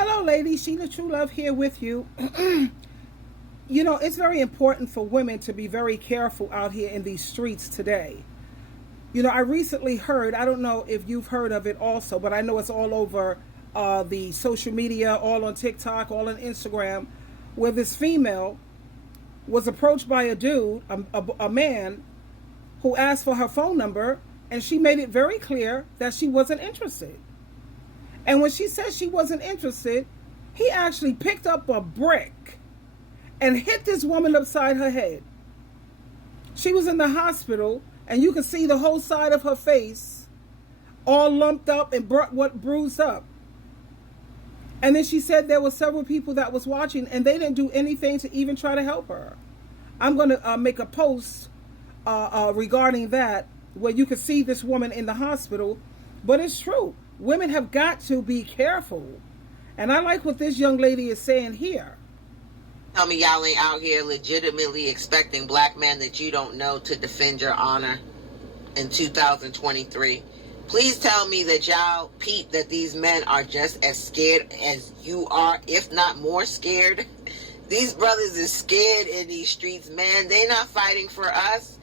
Hello, ladies. Sheila True Love here with you. It's very important for women to be very careful out here in these streets today. I recently heard, I don't know if you've heard of it also, but I know it's all over the social media, all on TikTok, all on Instagram, where this female was approached by a dude, a man, who asked for her phone number, and she made it very clear that she wasn't interested. And when she said she wasn't interested, he actually picked up a brick and hit this woman upside her head. She was in the hospital, and you could see the whole side of her face all lumped up and bruised up. And then she said there were several people that was watching, and they didn't do anything to even try to help her. I'm going to make a post regarding that, where you could see this woman in the hospital. But it's true. Women have got to be careful. And I like what this young lady is saying here. Tell me y'all ain't out here legitimately expecting black men that you don't know to defend your honor in 2023. Please tell me that y'all peep that these men are just as scared as you are, if not more scared. These brothers is scared in these streets, man. They not fighting for us.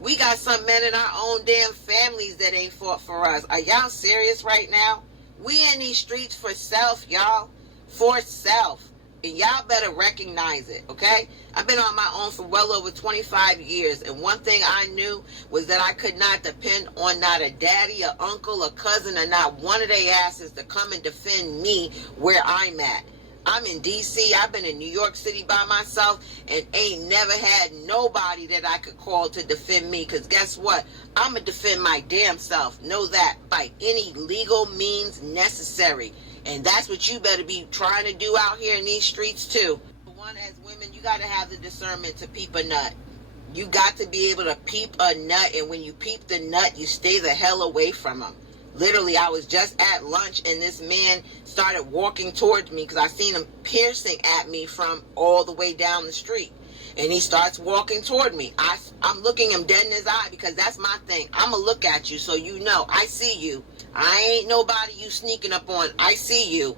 We got some men in our own damn families that ain't fought for us. Are y'all serious right now? We in these streets for self, y'all. For self. And y'all better recognize it, okay? I've been on my own for well over 25 years. And one thing I knew was that I could not depend on not a daddy, a uncle, a cousin, or not one of their asses to come and defend me where I'm at. I'm in D.C. I've been in New York City by myself and ain't never had nobody that I could call to defend me. Because guess what? I'm going to defend my damn self. Know that by any legal means necessary. And that's what you better be trying to do out here in these streets too. One, as women, you got to have the discernment to peep a nut. You got to be able to peep a nut. And when you peep the nut, you stay the hell away from them. Literally, I was just at lunch and this man started walking towards me because I seen him piercing at me from all the way down the street. And he starts walking toward me. I'm looking him dead in his eye because that's my thing. I'm going to look at you so you know I see you. I ain't nobody you sneaking up on. I see you.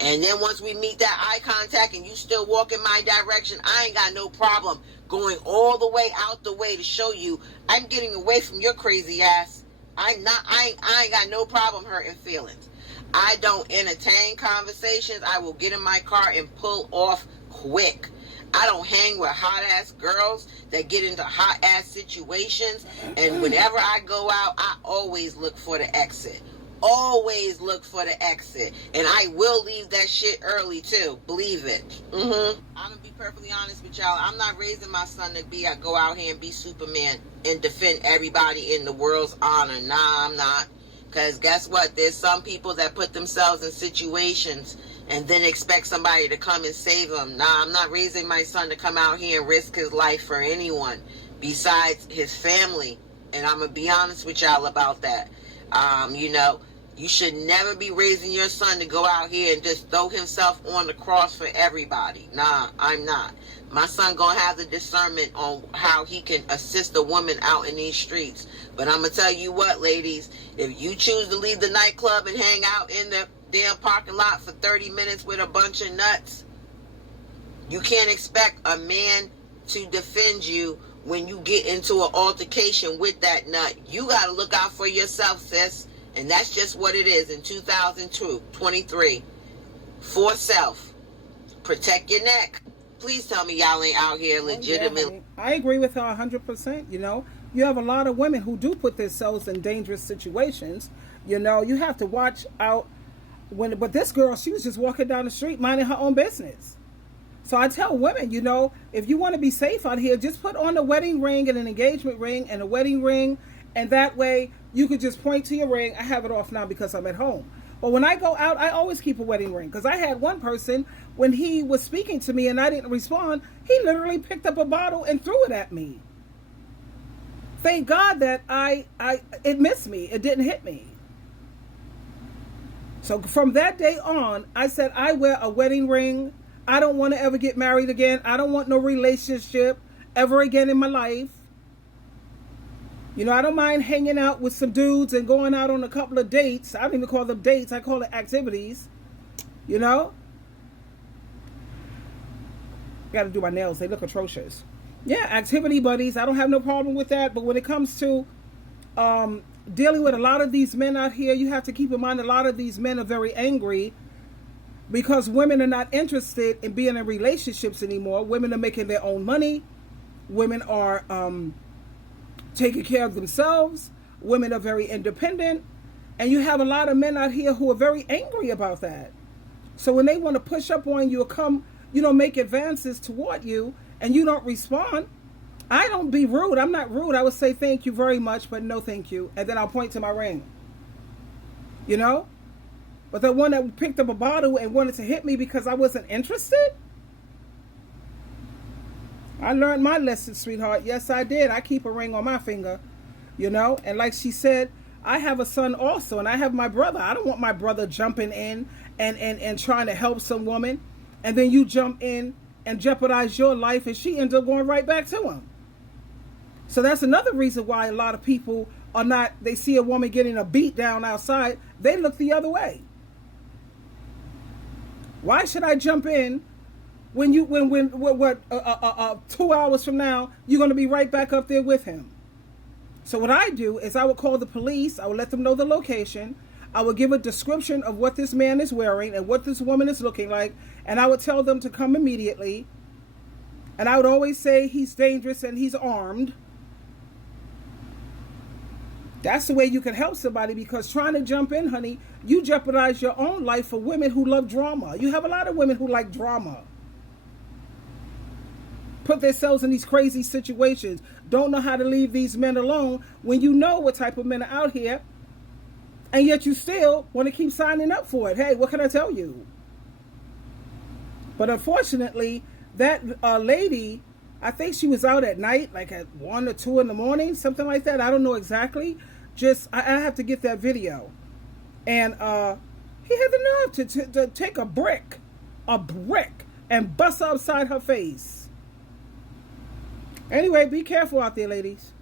And then once we meet that eye contact and you still walk in my direction, I ain't got no problem going all the way out the way to show you I'm getting away from your crazy ass. I ain't got no problem hurting feelings. I don't entertain conversations. I will get in my car and pull off quick. I don't hang with hot ass girls that get into hot ass situations. And whenever I go out, I always look for the exit. Always look for the exit. And I will leave that shit early too. Believe it. I'm gonna be perfectly honest with y'all. I'm not raising my son to go out here and be Superman and defend everybody in the world's honor. Nah, I'm not. Because guess what? There's some people that put themselves in situations and then expect somebody to come and save them. Nah, I'm not raising my son to come out here and risk his life for anyone besides his family. And I'm going to be honest with y'all about that. You should never be raising your son to go out here and just throw himself on the cross for everybody. Nah, I'm not. My son gonna have the discernment on how he can assist a woman out in these streets. But I'm gonna tell you what, ladies, if you choose to leave the nightclub and hang out in the damn parking lot for 30 minutes with a bunch of nuts, you can't expect a man to defend you when you get into an altercation with that nut. You gotta look out for yourself, sis. And that's just what it is in 2023. For self. Protect your neck. Please tell me y'all ain't out here legitimately. I agree with her 100%. You have a lot of women who do put themselves in dangerous situations. You have to watch out. But this girl, she was just walking down the street minding her own business. So I tell women, if you want to be safe out here, just put on a wedding ring and an engagement ring and a wedding ring. And that way you could just point to your ring. I have it off now because I'm at home. But when I go out, I always keep a wedding ring. Because I had one person, when he was speaking to me and I didn't respond, he literally picked up a bottle and threw it at me. Thank God that it missed me. It didn't hit me. So from that day on, I said, I wear a wedding ring. I don't want to ever get married again. I don't want no relationship ever again in my life. I don't mind hanging out with some dudes and going out on a couple of dates. I don't even call them dates. I call it activities. Got to do my nails. They look atrocious. Yeah, activity buddies. I don't have no problem with that. But when it comes to dealing with a lot of these men out here, you have to keep in mind a lot of these men are very angry because women are not interested in being in relationships anymore. Women are making their own money. Women are taking care of themselves. Women are very independent. And you have a lot of men out here who are very angry about that. So when they want to push up on you or come, make advances toward you and you don't respond, I don't be rude. I'm not rude. I would say thank you very much, but no thank you. And then I'll point to my ring. But the one that picked up a bottle and wanted to hit me because I wasn't interested? I learned my lesson, sweetheart. Yes, I did. I keep a ring on my finger, And like she said, I have a son also, and I have my brother. I don't want my brother jumping in and trying to help some woman, and then you jump in and jeopardize your life, and she ends up going right back to him. So that's another reason why a lot of people are not, they see a woman getting a beat down outside, they look the other way. Why should I jump in when 2 hours from now, you're going to be right back up there with him? So what I do is I would call the police. I would let them know the location. I would give a description of what this man is wearing and what this woman is looking like. And I would tell them to come immediately. And I would always say he's dangerous and he's armed. That's the way you can help somebody, because trying to jump in, honey, you jeopardize your own life for women who love drama. You have a lot of women who like drama. Put themselves in these crazy situations. Don't know how to leave these men alone when you know what type of men are out here. And yet you still want to keep signing up for it. Hey, what can I tell you? But unfortunately, that lady, I think she was out at night, like at 1 or 2 in the morning, something like that. I don't know exactly. I have to get that video. And he had the nerve to take a brick, and bust upside her face. Anyway, be careful out there, ladies.